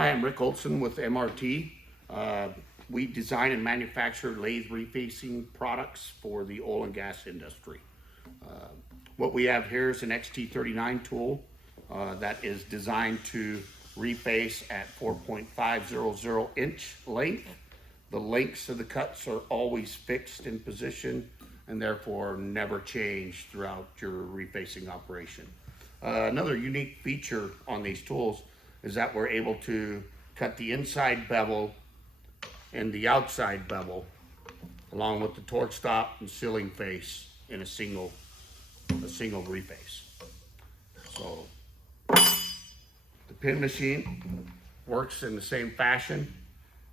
Hi, I'm Rick Olson with MRT. We design and manufacture lathe refacing products for the oil and gas industry. What we have here is an XT39 tool that is designed to reface at 4.500 inch length. The lengths of the cuts are always fixed in position and therefore never change throughout your refacing operation. Another unique feature on these tools is that we're able to cut the inside bevel and the outside bevel along with the torque stop and sealing face in a single reface. So the pin machine works in the same fashion.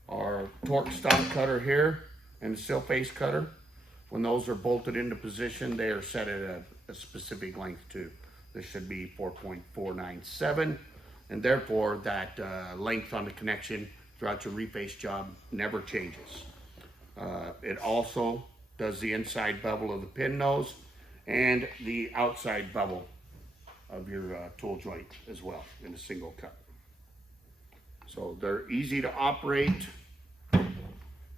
Our torque stop cutter here and the seal face cutter, when those are bolted into position, they are set at a specific length too. This should be 4.497, and therefore that length on the connection throughout your reface job never changes. It also does the inside bevel of the pin nose and the outside bevel of your tool joint as well in a single cut. So they're easy to operate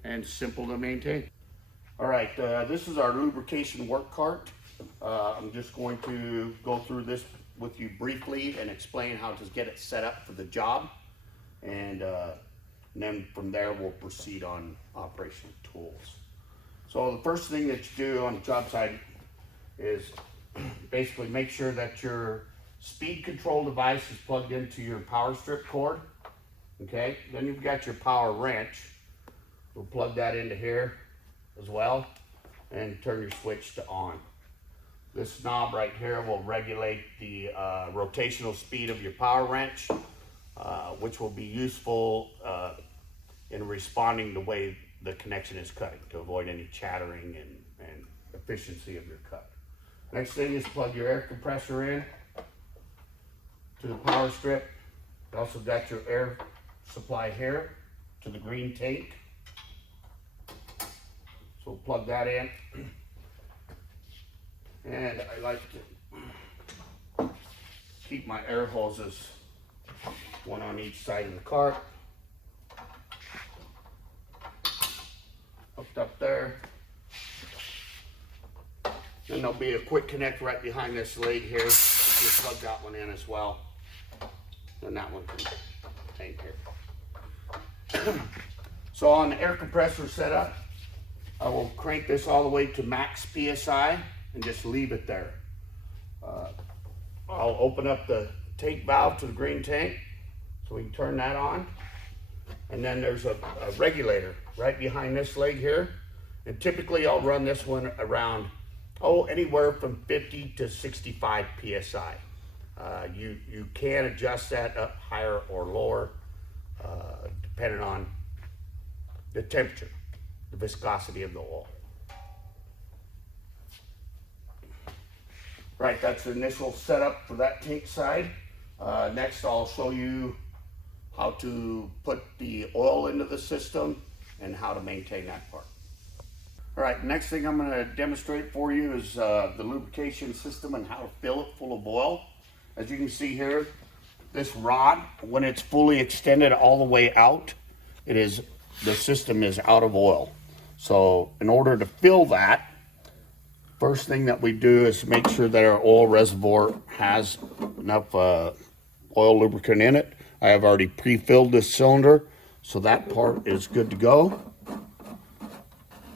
and simple to maintain. All right, this is our lubrication work cart. I'm just going to go through this with you briefly and explain how to get it set up for the job. And then from there, we'll proceed on operation of tools. So the first thing that you do on the job site is basically make sure that your speed control device is plugged into your power strip cord. Okay, then you've got your power wrench. We'll plug that into here as well and turn your switch to on. This knob right here will regulate the rotational speed of your power wrench, which will be useful in responding the way the connection is cutting to avoid any chattering and efficiency of your cut. Next thing is plug your air compressor in to the power strip. You also got your air supply here to the green tank. So plug that in. And I like to keep my air hoses, one on each side of the cart, hooked up there. Then there'll be a quick connect right behind this leg here. Just plug that one in as well. And that one can tank here. So on the air compressor setup, I will crank this all the way to max PSI and just leave it there. I'll open up the tank valve to the green tank so we can turn that on. And then there's a regulator right behind this leg here. And typically I'll run this one around, anywhere from 50 to 65 PSI. You can adjust that up higher or lower depending on the temperature, the viscosity of the oil. Right, that's the initial setup for that tank side. Next, I'll show you how to put the oil into the system and how to maintain that part. All right, next thing I'm going to demonstrate for you is the lubrication system and how to fill it full of oil. As you can see here, this rod, when it's fully extended all the way out, the system is out of oil. So in order to fill that, first thing that we do is make sure that our oil reservoir has enough oil lubricant in it. I have already pre-filled this cylinder, so that part is good to go.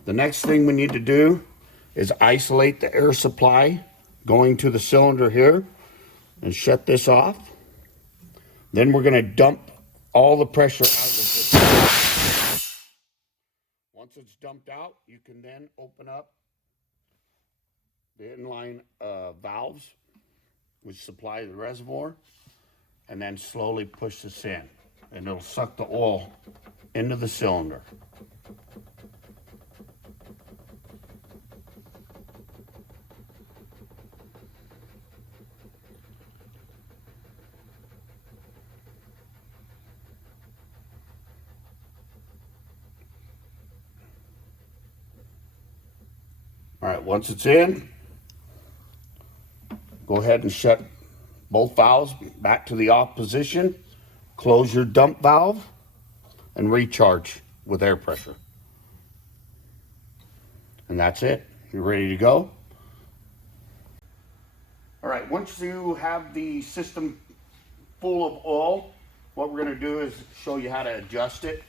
The next thing we need to do is isolate the air supply going to the cylinder here and shut this off. Then we're going to dump all the pressure out of the system. Once it's dumped out, you can then open up the inline valves which supply the reservoir, and then slowly push this in, and it'll suck the oil into the cylinder. All right, once it's in, go ahead and shut both valves back to the off position close your dump valve, and recharge with air pressure. And that's it. You're ready to go. All right, once you have the system full of oil, what we're going to do is show you how to adjust it.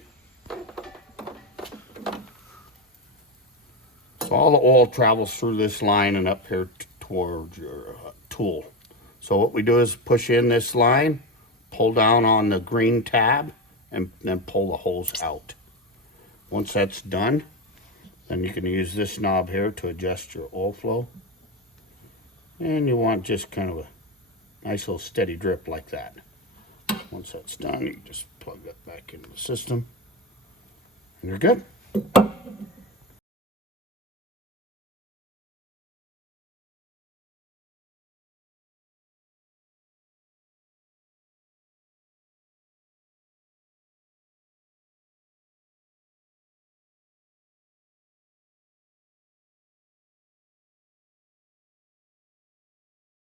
So all the oil travels through this line and up here towards your tool. So what we do is push in this line, pull down on the green tab, and then pull the hose out. Once that's done, then you can use this knob here to adjust your oil flow. And you want just kind of a nice little steady drip like that. Once that's done, you just plug that back into the system, and you're good.